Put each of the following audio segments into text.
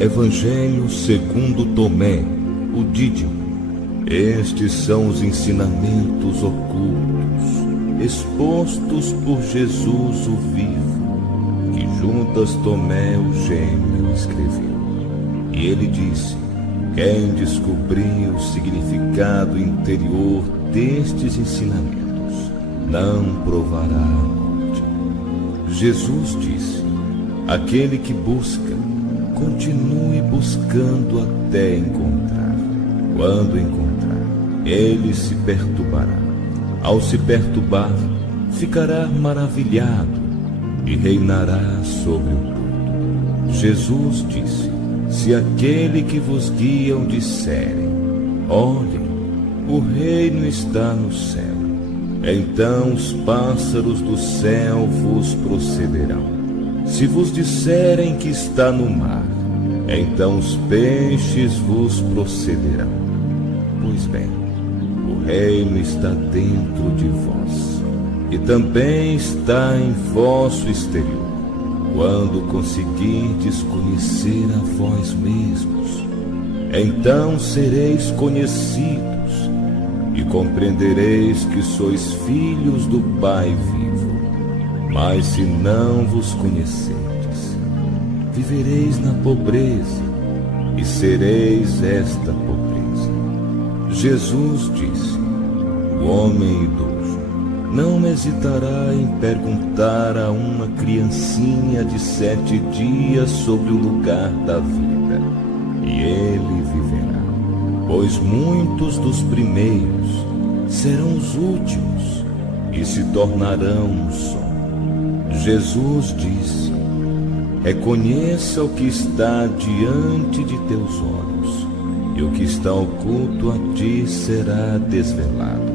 Evangelho segundo Tomé, o Dídimo. Estes são os ensinamentos ocultos, expostos por Jesus o vivo, que Judas Tomé, o gêmeo, escreveu. E ele disse: quem descobrir o significado interior destes ensinamentos não provará a morte. Jesus disse: aquele que busca, continue buscando até encontrar. Quando encontrar, ele se perturbará. Ao se perturbar, ficará maravilhado e reinará sobre o mundo. Jesus disse: se aquele que vos guiam disserem: olhem, o reino está no céu, então os pássaros do céu vos procederão. Se vos disserem que está no mar, então os peixes vos procederão. Pois bem, o reino está dentro de vós, e também está em vosso exterior, quando conseguirdes conhecer a vós mesmos. Então sereis conhecidos, e compreendereis que sois filhos do Pai vivo. Mas se não vos conhecerdes, vivereis na pobreza, e sereis esta pobreza. Jesus disse: o homem idoso não hesitará em perguntar a uma criancinha de 7 dias sobre o lugar da vida, e ele viverá. Pois muitos dos primeiros serão os últimos, e se tornarão um só. Jesus disse: reconheça o que está diante de teus olhos, e o que está oculto a ti será desvelado.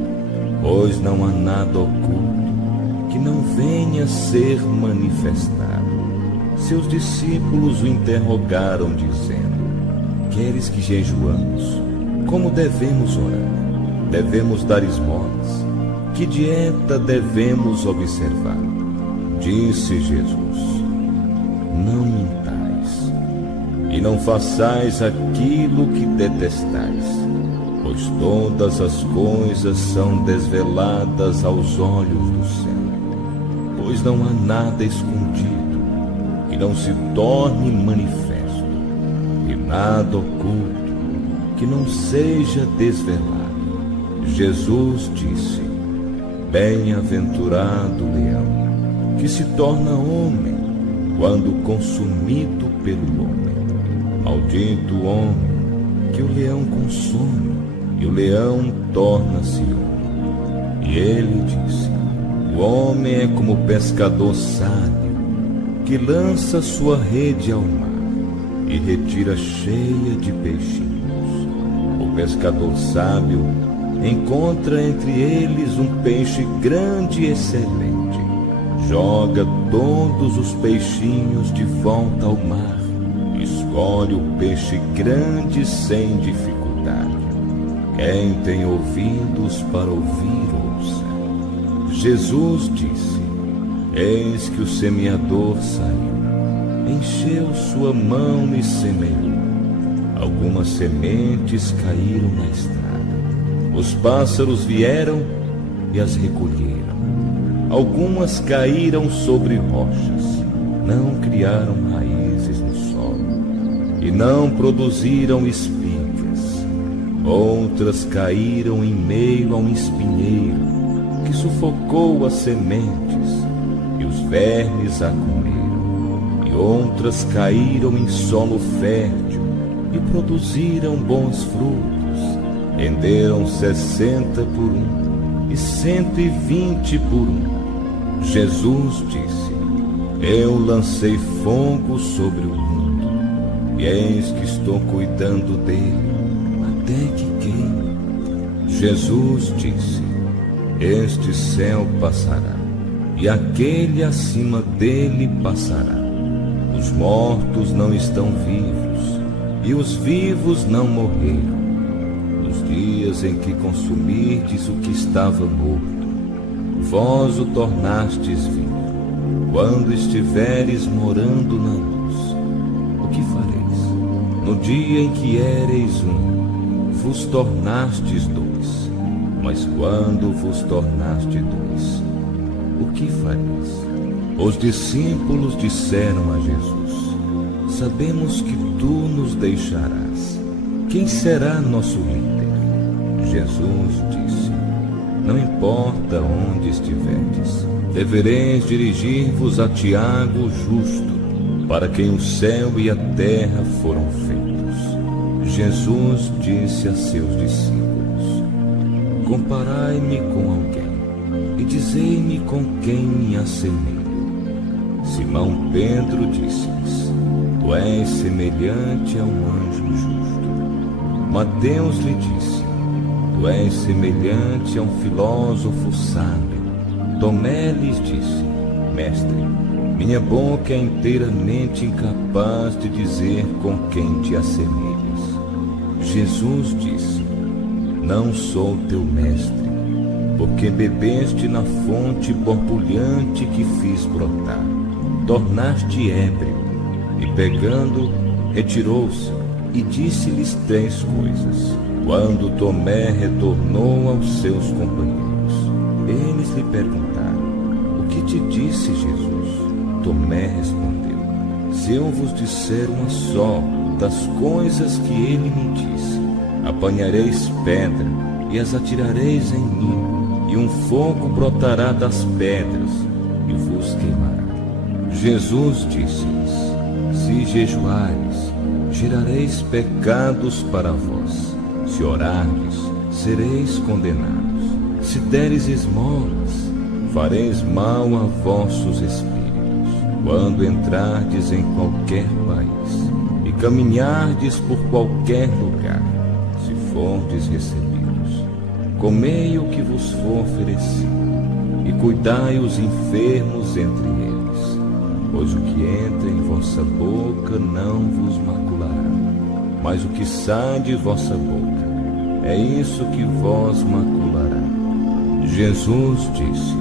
Pois não há nada oculto que não venha a ser manifestado. Seus discípulos o interrogaram, dizendo: queres que jejuamos? Como devemos orar? Devemos dar esmolas? Que dieta devemos observar? Disse Jesus: não mintais, e não façais aquilo que detestais, pois todas as coisas são desveladas aos olhos do céu. Pois não há nada escondido que não se torne manifesto, e nada oculto que não seja desvelado. Jesus disse: bem-aventurado o leão, que se torna homem quando consumido pelo homem. Maldito o homem que o leão consome, e o leão torna-se homem. E ele disse: o homem é como o pescador sábio, que lança sua rede ao mar e retira cheia de peixinhos. O pescador sábio encontra entre eles um peixe grande e excelente. Joga todos os peixinhos de volta ao mar, escolhe o peixe grande sem dificuldade. Quem tem ouvidos para ouvir, ouça. Jesus disse: eis que o semeador saiu, encheu sua mão e semeou. Algumas sementes caíram na estrada. Os pássaros vieram e as recolheram. Algumas caíram sobre rochas, não criaram raízes no solo e não produziram espigas. Outras caíram em meio a um espinheiro que sufocou as sementes, e os vermes a comeram. E outras caíram em solo fértil e produziram bons frutos. Renderam 60 por 1 e 120 por 1. Jesus disse: eu lancei fogo sobre o mundo, e eis que estou cuidando dele até que queime. Jesus disse: este céu passará, e aquele acima dele passará. Os mortos não estão vivos, e os vivos não morreram. Nos dias em que consumirdes o que estava morto, vós o tornastes vivo. Quando estiveres morando na luz, o que fareis? No dia em que éreis um, vos tornastes dois. Mas quando vos tornaste dois, o que fareis? Os discípulos disseram a Jesus: sabemos que tu nos deixarás. Quem será nosso líder? Jesus disse: não importa onde estiverdes, devereis dirigir-vos a Tiago justo, para quem o céu e a terra foram feitos. Jesus disse a seus discípulos: comparai-me com alguém e dizei-me com quem me assemelho. Simão Pedro disse-lhes: tu és semelhante a um anjo justo. Mateus lhe disse: tu és semelhante a um filósofo sábio. Tomé lhes disse: mestre, minha boca é inteiramente incapaz de dizer com quem te assemelhas. Jesus disse: não sou teu mestre, porque bebeste na fonte borbulhante que fiz brotar. Tornaste ébrio. E pegando, retirou-se e disse-lhes 3 coisas. Quando Tomé retornou aos seus companheiros, eles lhe perguntaram: o que te disse Jesus? Tomé respondeu: se eu vos disser uma só das coisas que ele me disse, apanhareis pedra e as atirareis em mim, e um fogo brotará das pedras e vos queimará. Jesus disse-lhes: se jejuares, gerareis pecados para vós. Se orardes, sereis condenados. Se deres esmolas, fareis mal a vossos espíritos. Quando entrardes em qualquer país e caminhardes por qualquer lugar, se fordes recebidos, comei o que vos for oferecido e cuidai os enfermos entre eles. Pois o que entra em vossa boca não vos maculará, mas o que sai de vossa boca, é isso que vos maculará. Jesus disse: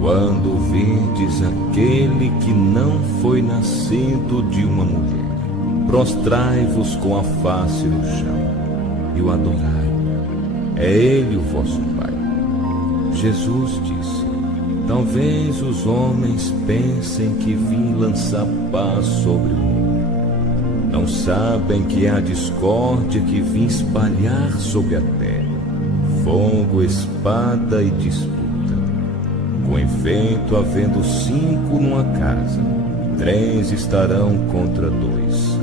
quando virdes aquele que não foi nascido de uma mulher, prostrai-vos com a face no chão e o adorai. É ele o vosso Pai. Jesus disse: talvez os homens pensem que vim lançar paz sobre o mundo. Não sabem que há discórdia que vim espalhar sobre a terra, fogo, espada e disputa. Com efeito, havendo 5 numa casa, 3 estarão contra 2,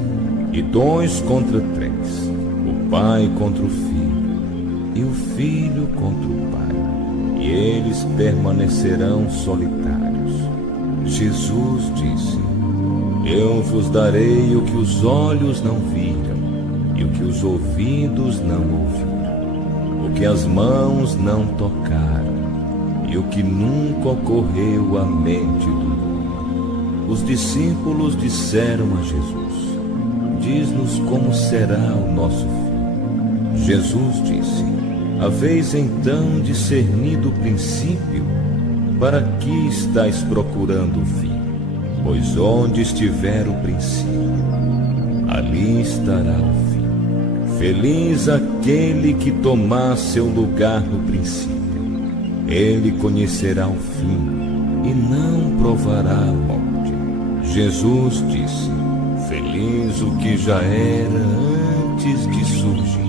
e 2 contra 3, o pai contra o filho, e o filho contra o pai, e eles permanecerão solitários. Jesus disse: eu vos darei o que os olhos não viram, e o que os ouvidos não ouviram, o que as mãos não tocaram, e o que nunca ocorreu à mente do homem. Os discípulos disseram a Jesus: diz-nos como será o nosso fim. Jesus disse: haveis então discernido o princípio? Para que estáis procurando o fim? Pois onde estiver o princípio, ali estará o fim. Feliz aquele que tomar seu lugar no princípio. Ele conhecerá o fim e não provará a morte. Jesus disse: feliz o que já era antes de surgir.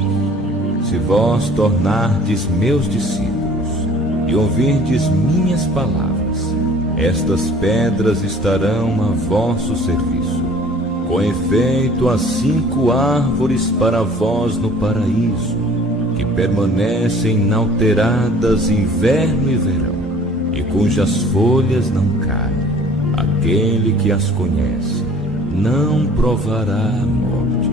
Se vós tornardes meus discípulos e ouvirdes minhas palavras, estas pedras estarão a vosso serviço. Com efeito, há 5 árvores para vós no paraíso, que permanecem inalteradas inverno e verão, e cujas folhas não caem. Aquele que as conhece não provará a morte.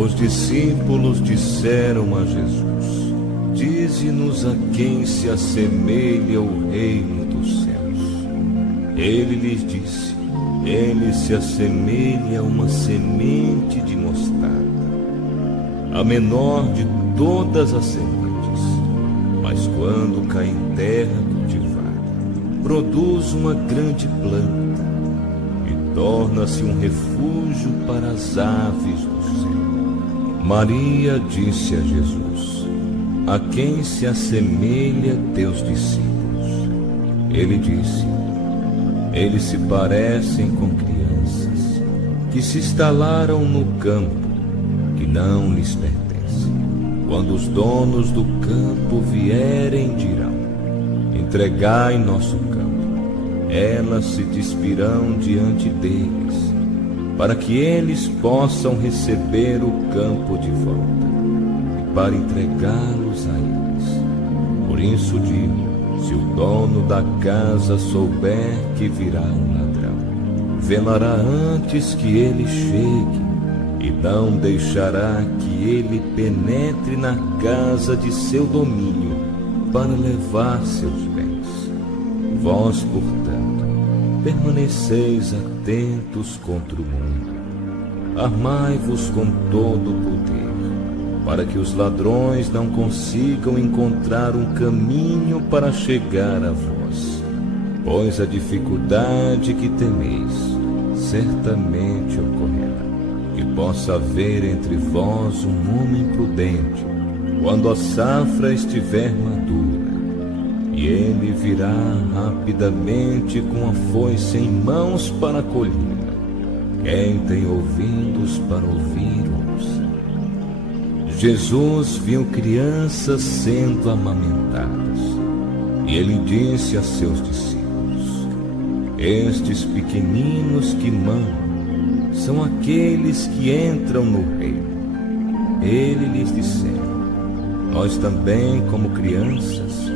Os discípulos disseram a Jesus: dize-nos a quem se assemelha o reino dos céus. Ele lhes disse: ele se assemelha a uma semente de mostarda, a menor de todas as sementes, mas quando cai em terra cultivada, produz uma grande planta e torna-se um refúgio para as aves do céu. Maria disse a Jesus: a quem se assemelha teus discípulos? Ele disse: eles se parecem com crianças que se instalaram no campo, que não lhes pertence. Quando os donos do campo vierem, dirão: entregai nosso campo. Elas se despirão diante deles, para que eles possam receber o campo de volta e para entregá-los a eles. Por isso digo: se o dono da casa souber que virá um ladrão, velará antes que ele chegue e não deixará que ele penetre na casa de seu domínio para levar seus bens. Vós, portanto, permaneceis atentos contra o mundo. Armai-vos com todo o poder, para que os ladrões não consigam encontrar um caminho para chegar a vós. Pois a dificuldade que temeis certamente ocorrerá. Que possa haver entre vós um homem prudente, quando a safra estiver madura, e ele virá rapidamente com a foice em mãos para colhê-la. Quem tem ouvidos para ouvir, ouça. Jesus viu crianças sendo amamentadas, e ele disse a seus discípulos: estes pequeninos que mamam são aqueles que entram no reino. Ele lhes dissera: nós também, como crianças,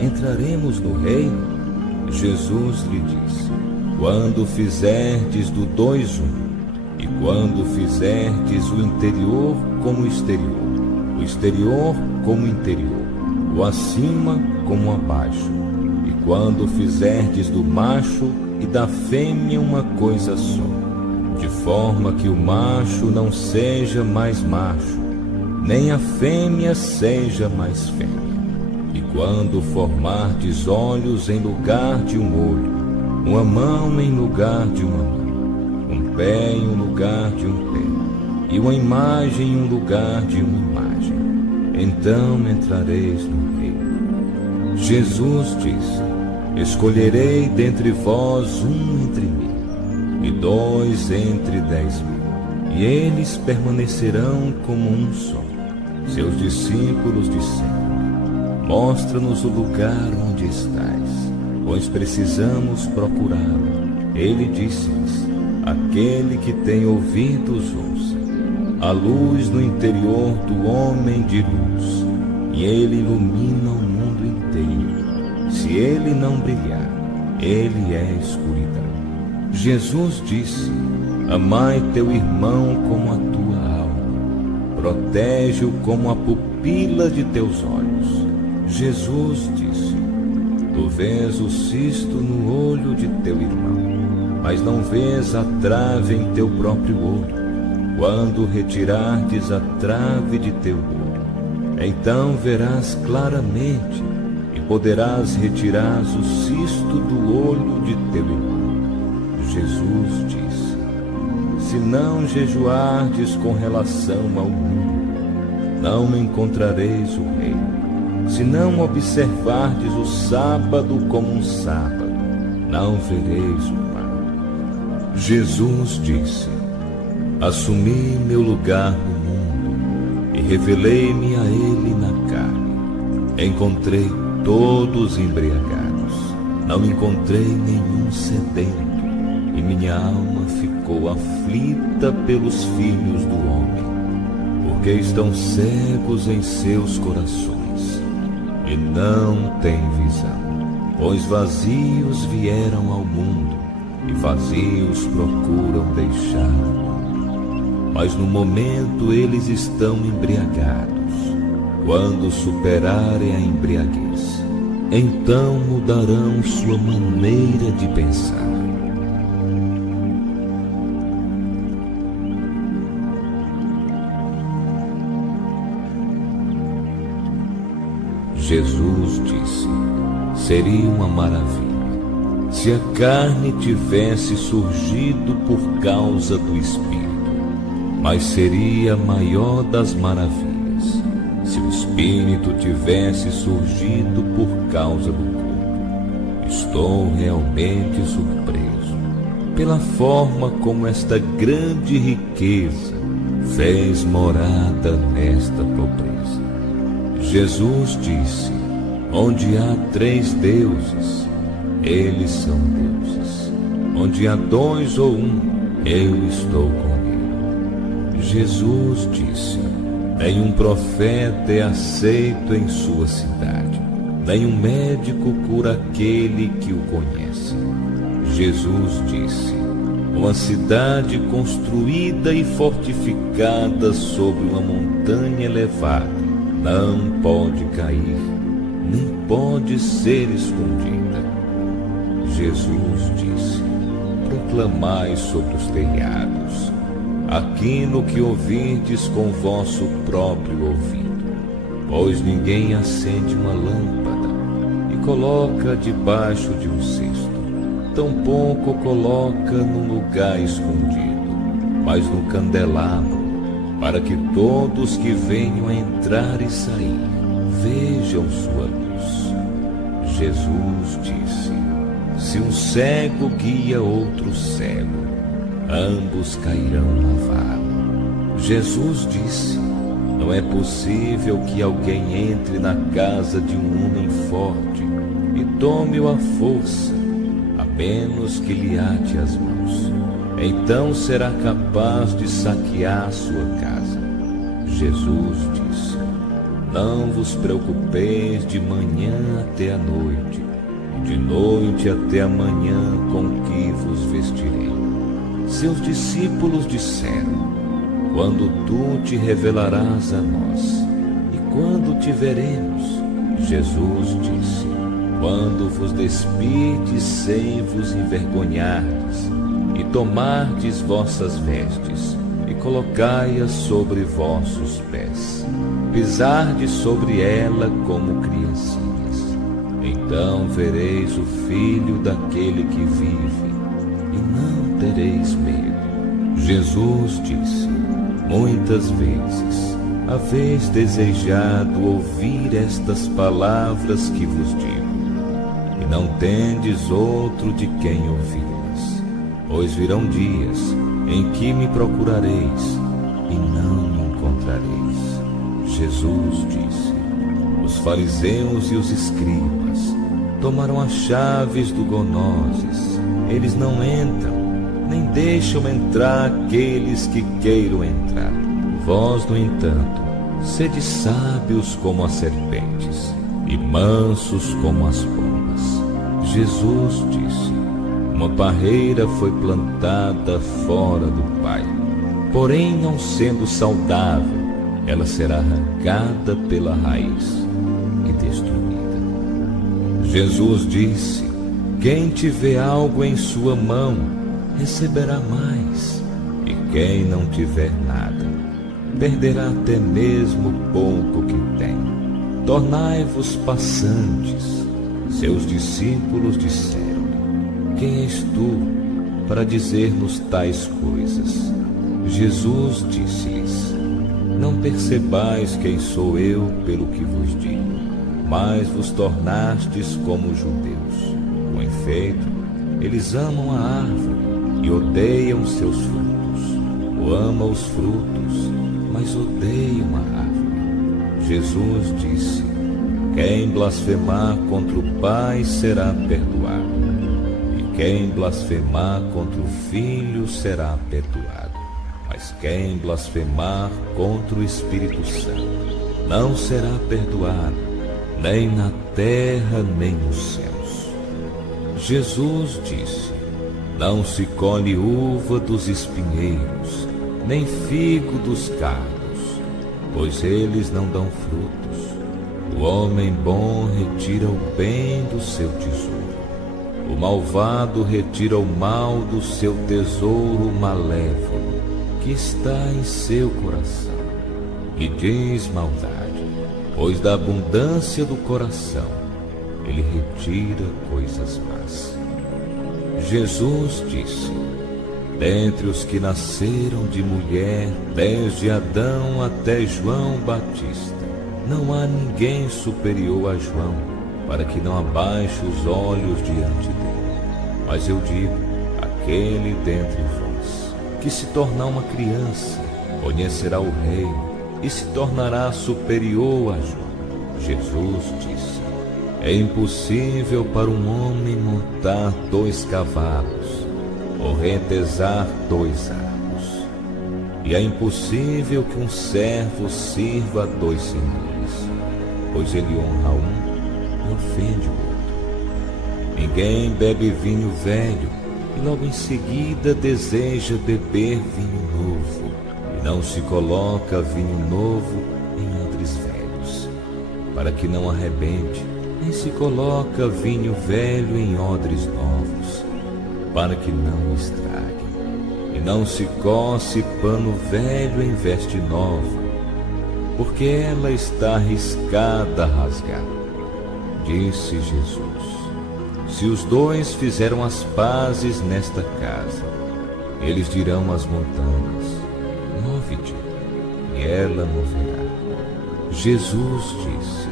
entraremos no reino? Jesus lhe disse: quando fizerdes do 2 um, e quando fizerdes o interior como o exterior como o interior, o acima como o abaixo, e quando fizerdes do macho e da fêmea uma coisa só, de forma que o macho não seja mais macho, nem a fêmea seja mais fêmea. E quando formardes olhos em lugar de um olho, uma mão em lugar de uma mão, um pé em lugar de um pé, e uma imagem em lugar de uma imagem, então entrareis no reino. Jesus disse: escolherei dentre vós um entre mim, e 2 entre 10.000, e eles permanecerão como um só. Seus discípulos disseram: mostra-nos o lugar onde estás, pois precisamos procurá-lo. Ele disse-lhes: aquele que tem ouvidos, ouça. A luz no interior do homem de luz, e ele ilumina o mundo inteiro. Se ele não brilhar, ele é escuridão. Jesus disse: amai teu irmão como a tua alma, protege-o como a pupila de teus olhos. Jesus disse: tu vês o cisto no olho de teu irmão, mas não vês a trave em teu próprio olho. Quando retirardes a trave de teu olho, então verás claramente e poderás retirar o cisto do olho de teu irmão. Jesus disse: se não jejuardes com relação ao mundo, não encontrareis o reino. Se não observardes o sábado como um sábado, não vereis o Pai. Jesus disse: assumi meu lugar no mundo e revelei-me a ele na carne. Encontrei todos embriagados, não encontrei nenhum sedento, e minha alma ficou aflita pelos filhos do homem, porque estão cegos em seus corações e não têm visão. Pois vazios vieram ao mundo e vazios procuram deixar o mundo. Mas no momento eles estão embriagados. Quando superarem a embriaguez, então mudarão sua maneira de pensar. Jesus disse: seria uma maravilha se a carne tivesse surgido por causa do Espírito, mas seria a maior das maravilhas se o Espírito tivesse surgido por causa do corpo. Estou realmente surpreso pela forma como esta grande riqueza fez morada nesta pobreza. Jesus disse: onde há 3 deuses, eles são deuses. Onde há 2 ou 1, eu estou com ele. Jesus disse: nenhum profeta é aceito em sua cidade, nenhum médico cura aquele que o conhece. Jesus disse: uma cidade construída e fortificada sobre uma montanha elevada não pode cair, nem pode ser escondida. Jesus disse: proclamai sobre os telhados aquilo que ouvirdes com vosso próprio ouvido. Pois ninguém acende uma lâmpada e coloca debaixo de um cesto, tampouco coloca num lugar escondido, mas no candelabro, para que todos que venham a entrar e sair vejam sua luz. Jesus disse: se um cego guia outro cego, ambos cairão na vala. Jesus disse: não é possível que alguém entre na casa de um homem forte e tome-o à força, a menos que lhe ate as mãos. Então será capaz de saquear sua casa. Jesus disse: não vos preocupeis de manhã até a noite, e de noite até a manhã com que vos vestirei. Seus discípulos disseram: quando tu te revelarás a nós, e quando te veremos? Jesus disse: quando vos despirdes sem vos envergonhardes, e tomardes vossas vestes, e colocai-as sobre vossos pés, pisardes sobre ela como criancinhas. Então vereis o Filho daquele que vive, e não tereis medo. Jesus disse: muitas vezes haveis desejado ouvir estas palavras que vos digo, e não tendes outro de quem ouvi-las. Pois virão dias em que me procurareis e não me encontrareis. Jesus disse: os fariseus e os escribas tomaram as chaves do Gonoses. Eles não entram, nem deixam entrar aqueles que queiram entrar. Vós, no entanto, sede sábios como as serpentes e mansos como as pombas. Jesus disse: uma parreira foi plantada fora do Pai, porém, não sendo saudável, ela será arrancada pela raiz e destruída. Jesus disse: quem tiver algo em sua mão receberá mais, e quem não tiver nada perderá até mesmo o pouco que tem. Tornai-vos passantes. Seus discípulos disseram: quem és tu para dizer-nos tais coisas? Jesus disse-lhes: não percebais quem sou eu pelo que vos digo, mas vos tornastes como os judeus. Com efeito, eles amam a árvore e odeiam seus frutos. Ou amam os frutos, mas odeiam a árvore. Jesus disse: quem blasfemar contra o Pai será perdoado, e quem blasfemar contra o Filho será perdoado. Mas quem blasfemar contra o Espírito Santo não será perdoado, nem na terra, nem nos céus. Jesus disse: não se colhe uva dos espinheiros, nem figo dos cardos, pois eles não dão frutos. O homem bom retira o bem do seu tesouro, o malvado retira o mal do seu tesouro malévolo, que está em seu coração, e diz maldade, pois da abundância do coração ele retira coisas más. Jesus disse: dentre os que nasceram de mulher, desde Adão até João Batista, não há ninguém superior a João, para que não abaixe os olhos diante dele. Mas eu digo, aquele dentre vós, que se tornar uma criança, conhecerá o reino e se tornará superior a João. Jesus disse: é impossível para um homem montar 2 cavalos, ou retesar 2 arcos. E é impossível que um servo sirva a 2 senhores, pois ele honra um e ofende o outro. Ninguém bebe vinho velho e logo em seguida deseja beber vinho novo, e não se coloca vinho novo em odres velhos, para que não arrebente, nem se coloca vinho velho em odres novos, para que não estrague. E não se coce pano velho em veste nova, porque ela está arriscada a rasgar. Disse Jesus: se os 2 fizeram as pazes nesta casa, eles dirão às montanhas: move-te, e ela moverá. Jesus disse: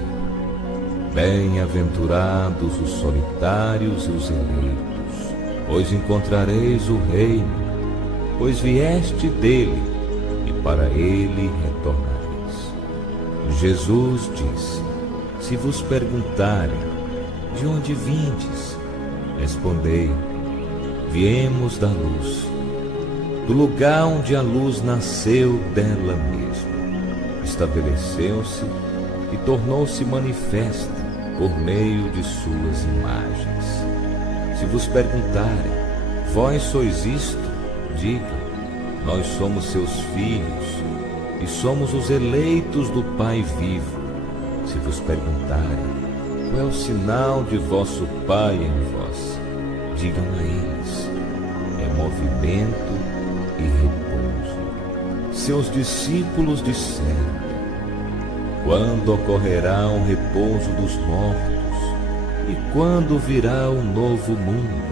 bem-aventurados os solitários e os eleitos, pois encontrareis o reino, pois vieste dele, e para ele retornareis. Jesus disse: se vos perguntarem, de onde vindes? Respondei: viemos da luz, do lugar onde a luz nasceu dela mesma. Estabeleceu-se e tornou-se manifesta por meio de suas imagens. Se vos perguntarem: vós sois isto? Diga: nós somos seus filhos e somos os eleitos do Pai vivo. Se vos perguntarem: qual é o sinal de vosso Pai em vós? Digam a eles: é movimento e repouso. Seus discípulos disseram: quando ocorrerá o repouso dos mortos? E quando virá o novo mundo?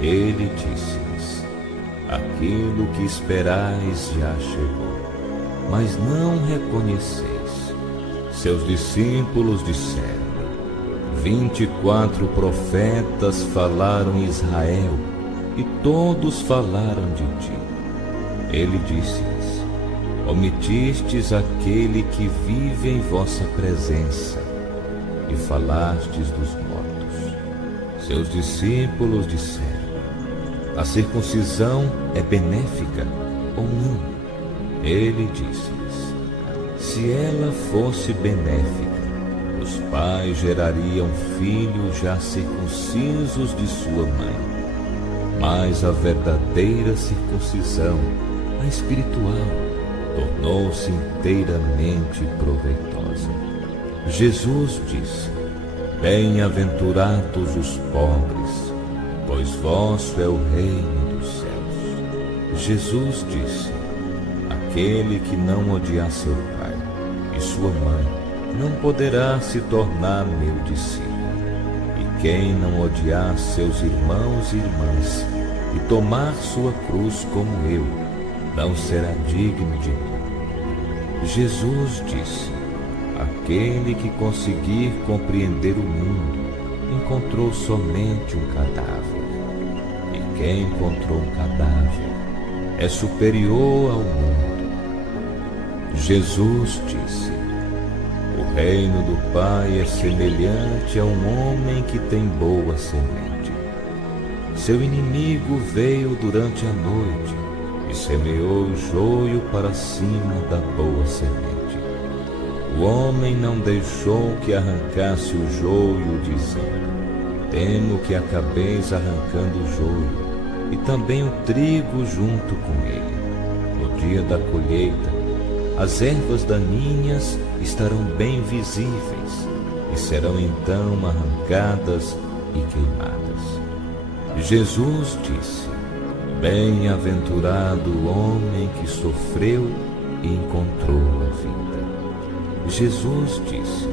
Ele disse-lhes: aquilo que esperais já chegou, mas não reconheceis. Seus discípulos disseram: 24 profetas falaram em Israel, e todos falaram de ti. Ele disse-lhes: omitistes aquele que vive em vossa presença, e falastes dos mortos. Seus discípulos disseram: a circuncisão é benéfica ou não? Ele disse-lhes: se ela fosse benéfica, os pais gerariam filhos já circuncisos de sua mãe. Mas a verdadeira circuncisão, a espiritual, tornou-se inteiramente proveitosa. Jesus disse: bem-aventurados os pobres, pois vosso é o reino dos céus. Jesus disse: aquele que não odiar seu pai e sua mãe não poderá se tornar meu discípulo. E quem não odiar seus irmãos e irmãs e tomar sua cruz como eu, não será digno de mim. Jesus disse: aquele que conseguir compreender o mundo encontrou somente um cadáver. E quem encontrou um cadáver é superior ao mundo. Jesus disse: o reino do Pai é semelhante a um homem que tem boa semente. Seu inimigo veio durante a noite e semeou o joio para cima da boa semente. O homem não deixou que arrancasse o joio, dizendo: temo que acabeis arrancando o joio, e também o trigo junto com ele. No dia da colheita, as ervas daninhas estarão bem visíveis, e serão então arrancadas e queimadas. Jesus disse: bem-aventurado o homem que sofreu e encontrou a vida. Jesus disse: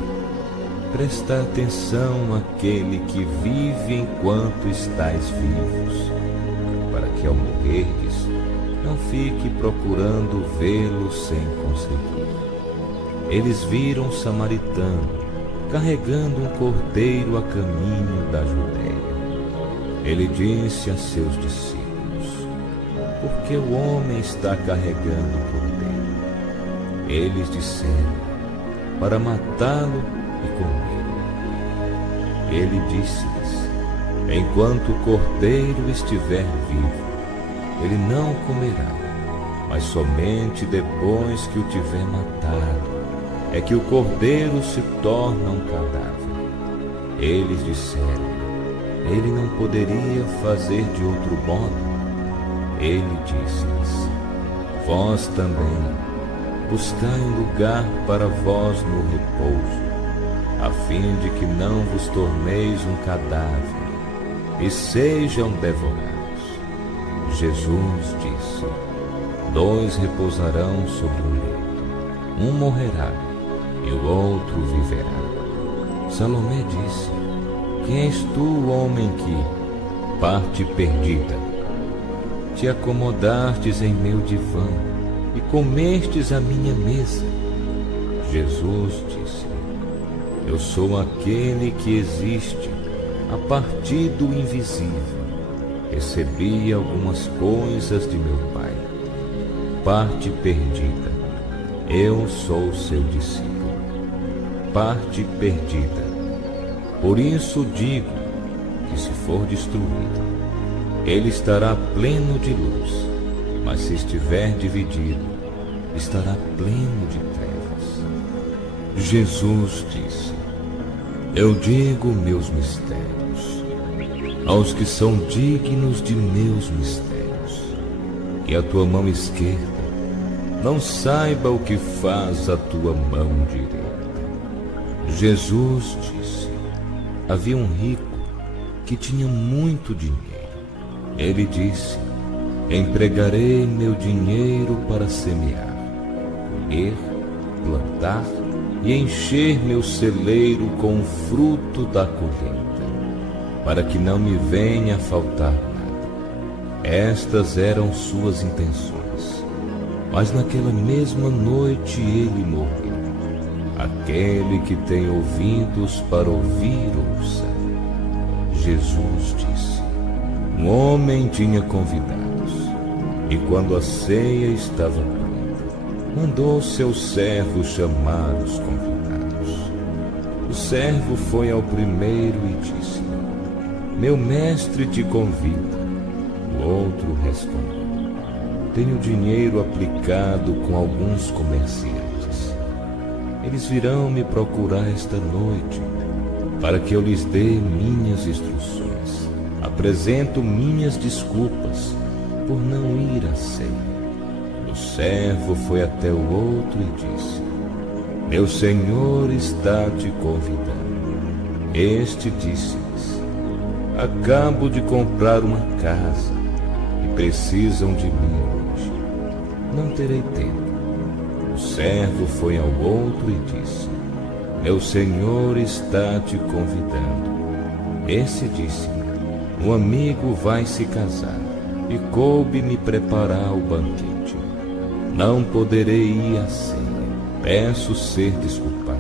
presta atenção àquele que vive enquanto estáis vivos, para que ao morrer verdes, não fique procurando vê-lo sem conseguir. Eles viram um samaritano carregando um cordeiro a caminho da Judéia. Ele disse a seus discípulos: por que o homem está carregando o cordeiro? Eles disseram: para matá-lo e comê-lo. Ele disse-lhes: enquanto o cordeiro estiver vivo, ele não comerá, mas somente depois que o tiver matado é que o cordeiro se torna um cadáver. Eles disseram: ele não poderia fazer de outro modo. Ele disse-lhes: vós também buscai um lugar para vós no repouso, a fim de que não vos torneis um cadáver e sejam devorados. Jesus disse: 2 repousarão sobre um leito, um morrerá e o outro viverá. Salomé disse: quem és tu, homem que, parte perdida, te acomodastes em meu divã e comestes à minha mesa? Jesus disse: eu sou aquele que existe a partir do invisível. Recebi algumas coisas de meu Pai. Parte perdida, eu sou seu discípulo. Parte perdida. Por isso digo que, se for destruído, ele estará pleno de luz, mas se estiver dividido, estará pleno de trevas. Jesus disse: eu digo meus mistérios aos que são dignos de meus mistérios, que a tua mão esquerda não saiba o que faz a tua mão direita. Jesus disse: havia um rico que tinha muito dinheiro. Ele disse: empregarei meu dinheiro para semear, colher, plantar e encher meu celeiro com o fruto da colheita, para que não me venha a faltar nada. Estas eram suas intenções. Mas naquela mesma noite ele morreu. Aquele que tem ouvidos para ouvir, ouça. Jesus disse: um homem tinha convidados, e quando a ceia estava pronta, mandou seu servo chamar os convidados. O servo foi ao primeiro e disse: meu mestre te convida. O outro respondeu: tenho dinheiro aplicado com alguns comerciantes. Eles virão me procurar esta noite, para que eu lhes dê minhas instruções. Apresento minhas desculpas por não ir à ceia. O servo foi até o outro e disse: meu senhor está te convidando. Este disse-lhes: acabo de comprar uma casa e precisam de mim hoje. Não terei tempo. O servo foi ao outro e disse: meu senhor está te convidando. Esse disse-lhe: um amigo vai se casar e coube-me preparar o banquete. Não poderei ir à ceia. Peço ser desculpado.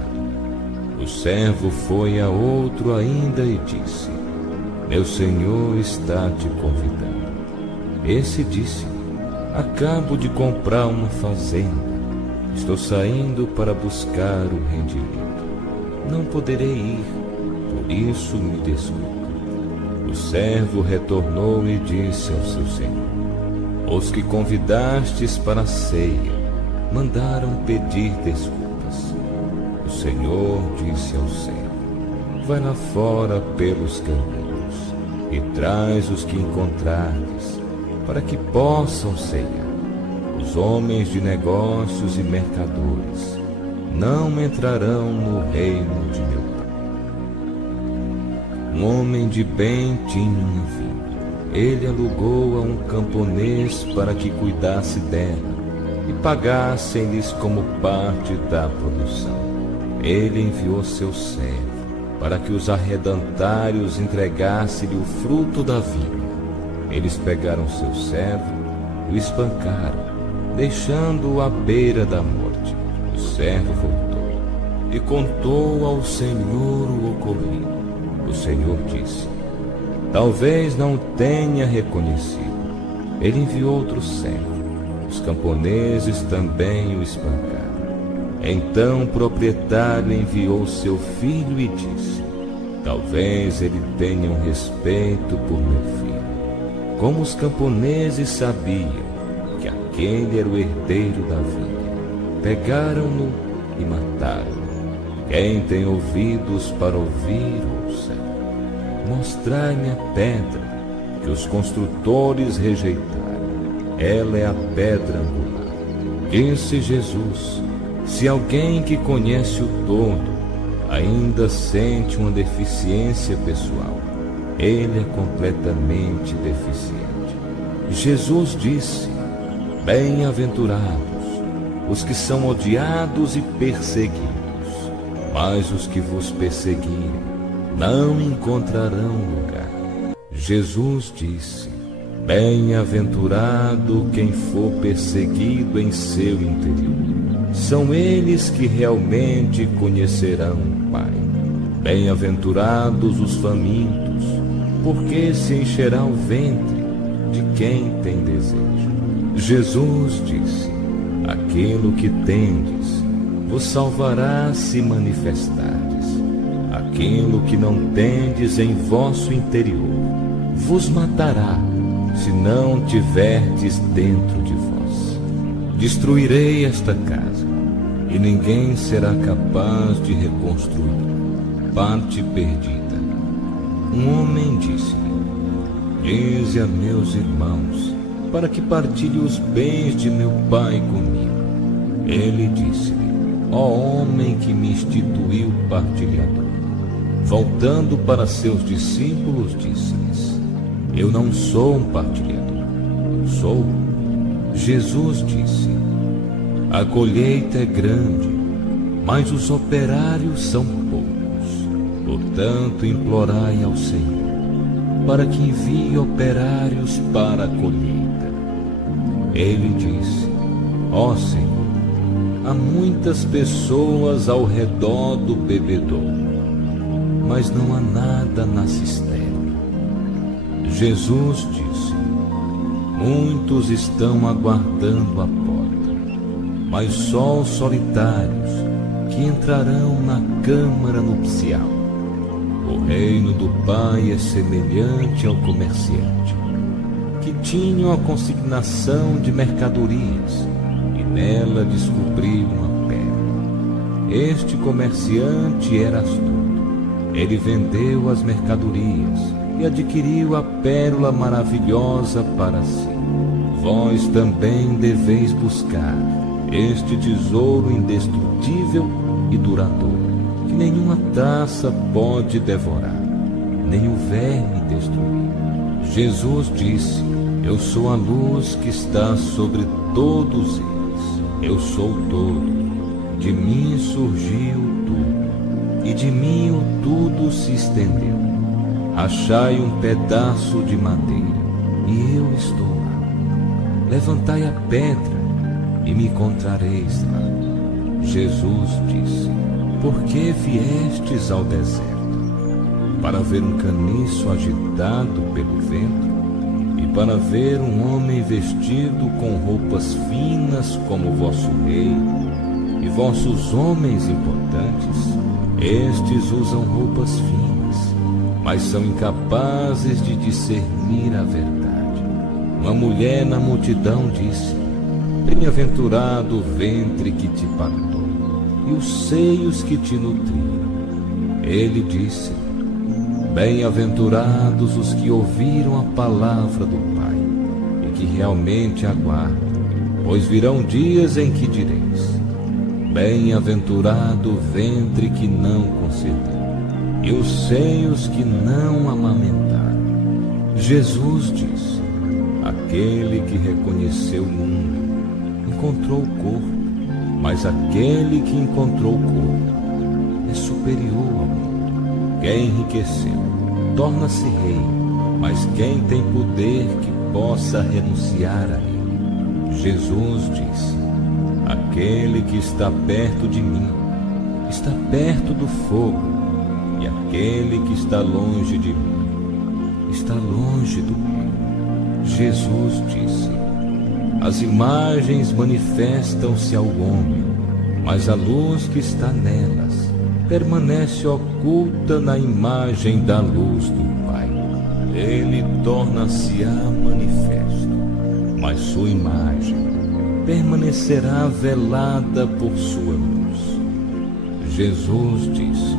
O servo foi a outro ainda e disse: meu senhor está te convidando. Esse disse-lhe: acabo de comprar uma fazenda. Estou saindo para buscar o rendimento. Não poderei ir, por isso me desculpe. O servo retornou e disse ao seu senhor: os que convidastes para a ceia mandaram pedir desculpas. O senhor disse ao servo: vai lá fora pelos caminhos e traz os que encontrares, para que possam ceiar. Os homens de negócios e mercadores não entrarão no reino de meu Pai. Um homem de bem tinha uma vinha. Ele alugou a um camponês para que cuidasse dela e pagassem-lhes como parte da produção. Ele enviou seu servo para que os arredantários entregassem-lhe o fruto da vinha. Eles pegaram seu servo o espancaram, deixando-o à beira da morte. O servo voltou e contou ao Senhor o ocorrido. O Senhor disse: talvez não o tenha reconhecido. Ele enviou outro servo. Os camponeses também o espancaram. Então o proprietário enviou seu filho e disse: talvez ele tenha um respeito por meu filho. Como os camponeses sabiam que aquele era o herdeiro da vinha, pegaram-no e mataram-no. Quem tem ouvidos para ouvir, ouça. Mostrai-me a pedra que os construtores rejeitaram. Ela é a pedra angular. Disse Jesus: se alguém que conhece o todo ainda sente uma deficiência pessoal, ele é completamente deficiente. Jesus disse: bem-aventurados os que são odiados e perseguidos, mas os que vos perseguirem não encontrarão lugar. Jesus disse: bem-aventurado quem for perseguido em seu interior. São eles que realmente conhecerão o Pai. Bem-aventurados os famintos, porque se encherá o ventre de quem tem desejo. Jesus disse: aquilo que tendes vos salvará se manifestardes. Aquilo que não tendes em vosso interior vos matará, se não tiverdes dentro de vós. Destruirei esta casa, e ninguém será capaz de reconstruir. Parte perdida. Um homem disse-me: dize a meus irmãos, para que partilhe os bens de meu pai comigo. Ele disse-me: ó homem que me instituiu partilhador. Voltando para seus discípulos, disse-lhes: eu não sou um partilhador, eu sou. Jesus disse: a colheita é grande, mas os operários são poucos. Portanto, implorai ao Senhor, para que envie operários para a colheita. Ele disse: ó Senhor, há muitas pessoas ao redor do bebedouro, mas não há nada na cisterna. Jesus disse: muitos estão aguardando a porta, mas só os solitários que entrarão na câmara nupcial. O reino do Pai é semelhante ao comerciante, que tinha a consignação de mercadorias, e nela descobriu uma pérola. Este comerciante era astuto. Ele vendeu as mercadorias e adquiriu a pérola maravilhosa para si. Vós também deveis buscar este tesouro indestrutível e duradouro, que nenhuma traça pode devorar, nem o verme destruir. Jesus disse: eu sou a luz que está sobre todos eles. Eu sou todo. De mim surgiu tudo, e de mim o tudo se estendeu. Achai um pedaço de madeira, e eu estou lá. Levantai a pedra, e me encontrareis lá. Jesus disse: por que viestes ao deserto? Para ver um caniço agitado pelo vento? E para ver um homem vestido com roupas finas como vosso rei? E vossos homens importantes? Estes usam roupas finas, mas são incapazes de discernir a verdade. Uma mulher na multidão disse: bem-aventurado o ventre que te pactou, e os seios que te nutriram. Ele disse: bem-aventurados os que ouviram a palavra do Pai, e que realmente aguardam, pois virão dias em que direis: bem-aventurado o ventre que não concedeu, e os seios que não amamentaram. Jesus disse: aquele que reconheceu o mundo encontrou o corpo, mas aquele que encontrou o corpo é superior ao mundo. Quem enriqueceu torna-se rei, mas quem tem poder que possa renunciar a ele? Jesus disse: aquele que está perto de mim está perto do fogo, e aquele que está longe de mim está longe do rio. Jesus disse: as imagens manifestam-se ao homem, mas a luz que está nelas permanece oculta na imagem da luz do Pai. Ele torna-se-á manifesto, mas sua imagem permanecerá velada por sua luz. Jesus disse: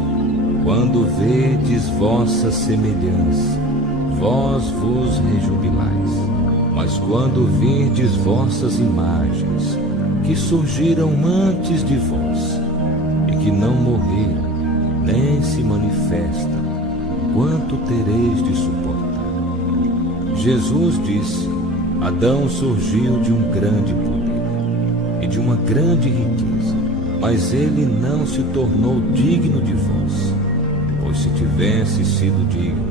quando vedes vossa semelhança, vós vos rejubilais. Mas quando virdes vossas imagens, que surgiram antes de vós, e que não morreram, nem se manifestam, quanto tereis de suportar? Jesus disse: Adão surgiu de um grande poder e de uma grande riqueza, mas ele não se tornou digno de vós, pois se tivesse sido digno,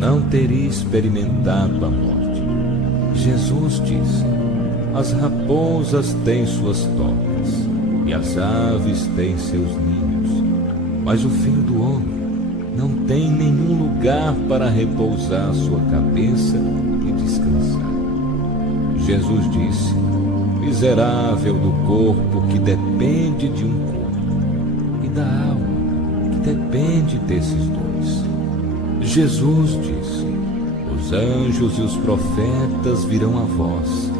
não teria experimentado a morte. Jesus disse: as raposas têm suas tocas, e as aves têm seus ninhos, mas o filho do homem não tem nenhum lugar para repousar sua cabeça e descansar. Jesus disse: miserável do corpo que depende de um corpo, e da alma que depende desses dois. Jesus disse: os anjos e os profetas virão a vós,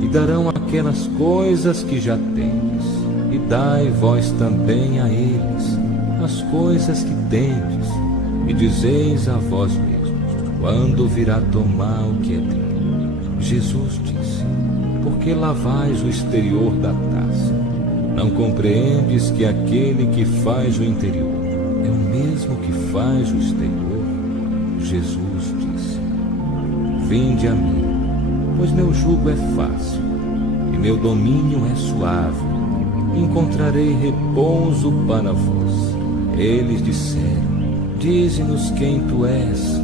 e darão aquelas coisas que já tendes, e dai vós também a eles as coisas que tendes, e dizeis a vós mesmos: quando virá tomar o que é dele? Jesus disse: porque lavais o exterior da taça? Não compreendes que aquele que faz o interior é o mesmo que faz o exterior? Jesus disse: vinde a mim, pois meu jugo é fácil e meu domínio é suave, encontrarei repouso para vós. Eles disseram: dize-nos quem tu és,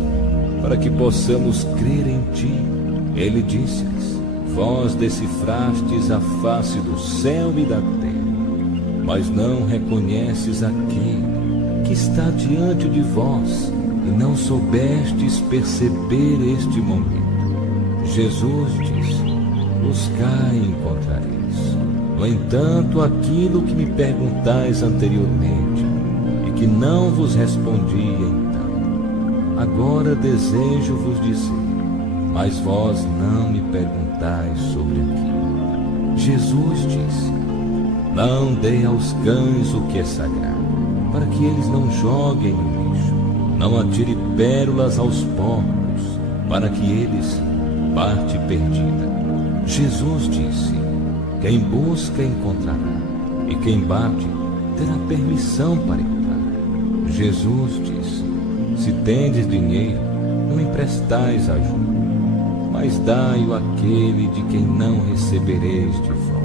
para que possamos crer em ti. Ele disse-lhes: vós decifrastes a face do céu e da terra, mas não reconheces aquele que está diante de vós, e não soubestes perceber este momento. Jesus disse: buscai e encontrareis. No entanto, aquilo que me perguntais anteriormente, e que não vos respondi então, agora desejo vos dizer, mas vós não me perguntais sobre aquilo. Jesus disse: não dei aos cães o que é sagrado, para que eles não joguem no lixo. Não atire pérolas aos porcos, para que eles parte perdida. Jesus disse: quem busca encontrará, e quem bate terá permissão para entrar. Jesus disse: se tendes dinheiro, não emprestais ajuda, mas dai-o àquele de quem não recebereis de volta.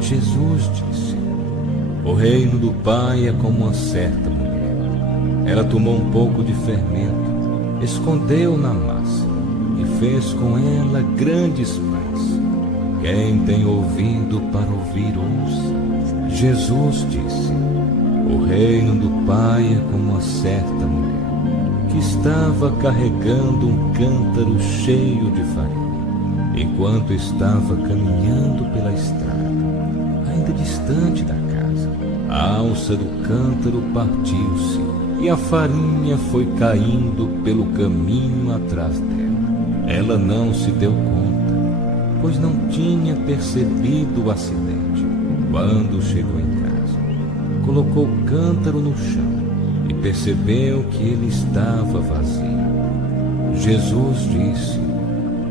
Jesus disse: o reino do Pai é como uma certa mulher. Ela tomou um pouco de fermento, escondeu na massa e fez com ela grandes pães. Quem tem ouvido para ouvir, ouça. Jesus disse: o reino do Pai é como uma certa mulher que estava carregando um cântaro cheio de farinha, enquanto estava caminhando pela estrada, ainda distante da casa. A alça do cântaro partiu-se, e a farinha foi caindo pelo caminho atrás dela. Ela não se deu conta, pois não tinha percebido o acidente. Quando chegou em casa, colocou o cântaro no chão e percebeu que ele estava vazio. Jesus disse: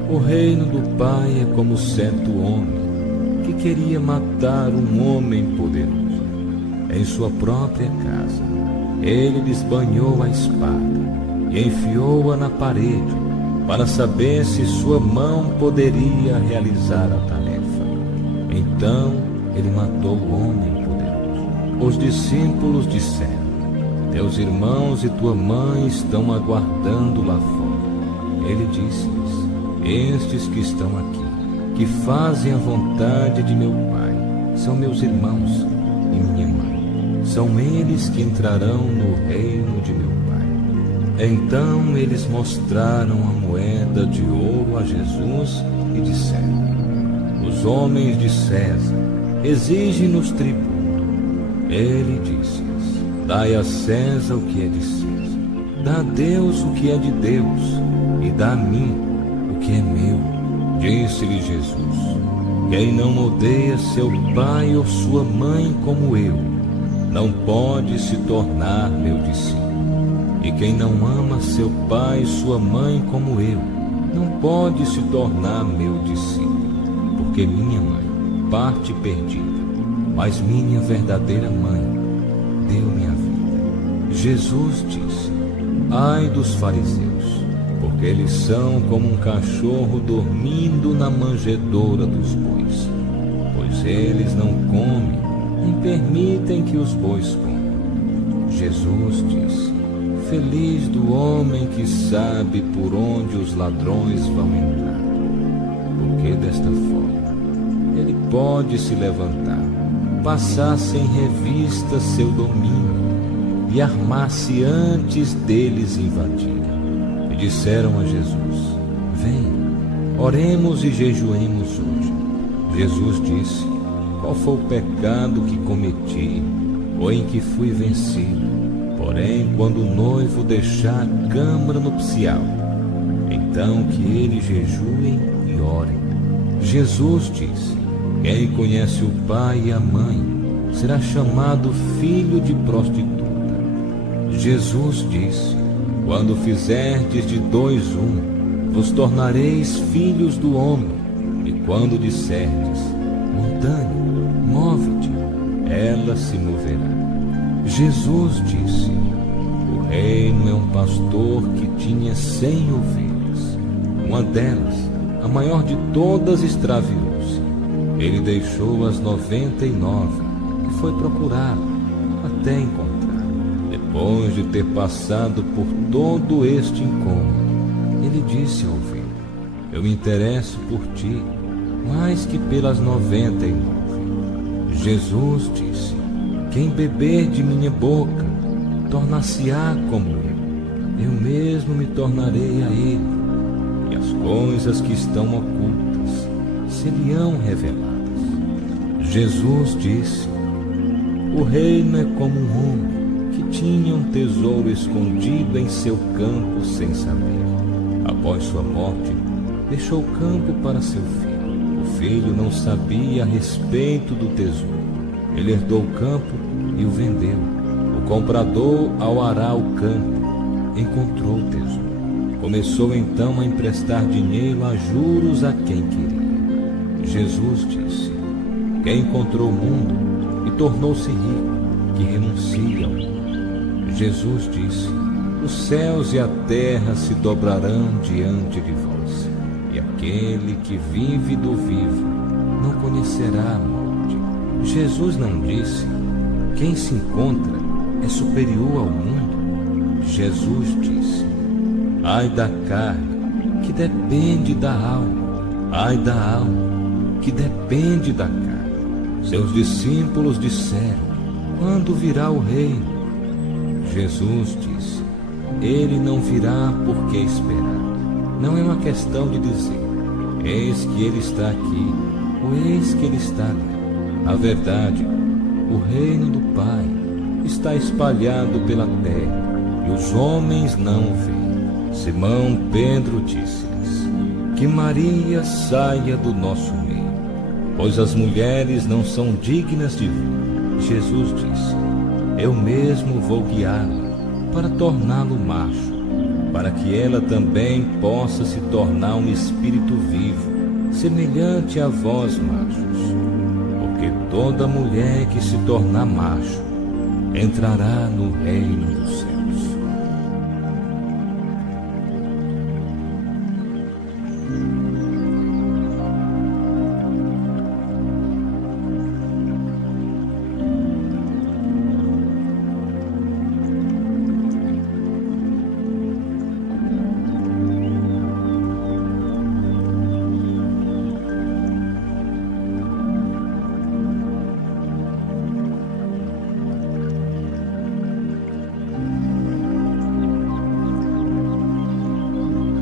o reino do Pai é como certo homem que queria matar um homem poderoso. Em sua própria casa, ele desbanhou a espada e enfiou-a na parede, para saber se sua mão poderia realizar a tarefa. Então ele matou o homem poderoso. Os discípulos disseram: teus irmãos e tua mãe estão aguardando lá fora. Ele disse-lhes: estes que estão aqui que fazem a vontade de meu Pai são meus irmãos e minha mãe. São eles que entrarão no reino de meu Pai. Então eles mostraram a moeda de ouro a Jesus e disseram: os homens de César exigem-nos tributo. Ele disse-lhes: dai a César o que é de César, dá a Deus o que é de Deus, e dá a mim o que é meu. Disse-lhe Jesus: quem não odeia seu pai ou sua mãe como eu, não pode se tornar meu discípulo. E quem não ama seu pai e sua mãe como eu, não pode se tornar meu discípulo. Porque minha mãe parte perdida, mas minha verdadeira mãe deu-me a vida. Jesus disse: ai dos fariseus, porque eles são como um cachorro dormindo na manjedoura dos bois, pois eles não comem nem permitem que os bois comam. Jesus disse: feliz do homem que sabe por onde os ladrões vão entrar, porque desta forma ele pode se levantar, passar sem revista seu domínio e armar-se antes deles invadirem. E disseram a Jesus: vem, oremos e jejuemos hoje. Jesus disse: qual foi o pecado que cometi ou em que fui vencido? Porém, quando o noivo deixar a câmara nupcial, então que eles jejuem e orem. Jesus disse: quem conhece o pai e a mãe será chamado filho de prostituta. Jesus disse: quando fizerdes de dois vos tornareis filhos do homem. E quando disserdes: montanha, move-te, ela se moverá. Jesus disse: o reino é um pastor que tinha 100 ovelhas. Uma delas, a maior de todas, extraviou-se. Ele deixou as 99 e foi procurá-la até encontrar. Depois de ter passado por todo este incômodo, ele disse à ovelha: eu me interesso por ti mais que pelas 99. Jesus disse: quem beber de minha boca tornar-se-á como eu mesmo me tornarei a ele, e as coisas que estão ocultas se-lhe-ão reveladas. Jesus disse: o reino é como um homem que tinha um tesouro escondido em seu campo sem saber. Após sua morte, deixou o campo para seu filho. O filho não sabia a respeito do tesouro. Ele herdou o campo e o vendeu. O comprador, ao arar o campo, encontrou o tesouro. Começou então a emprestar dinheiro a juros a quem queria. Jesus disse: quem encontrou o mundo e tornou-se rico, que renuncia ao mundo. Jesus disse: os céus e a terra se dobrarão diante de vós, e aquele que vive do vivo não conhecerá a morte. Jesus não disse: quem se encontra é superior ao mundo. Jesus disse: ai da carne, que depende da alma. Ai da alma, que depende da carne. Seus discípulos disseram: quando virá o reino? Jesus disse: ele não virá por que esperar. Não é uma questão de dizer: eis que ele está aqui, ou eis que ele está ali. A verdade, o reino do Pai está espalhado pela terra, e os homens não o veem. Simão Pedro disse-lhes: que Maria saia do nosso meio, pois as mulheres não são dignas de vir. Jesus disse: eu mesmo vou guiá-la para torná-lo macho, para que ela também possa se tornar um espírito vivo, semelhante a vós, machos. Porque toda mulher que se tornar macho entrará no reino do céu.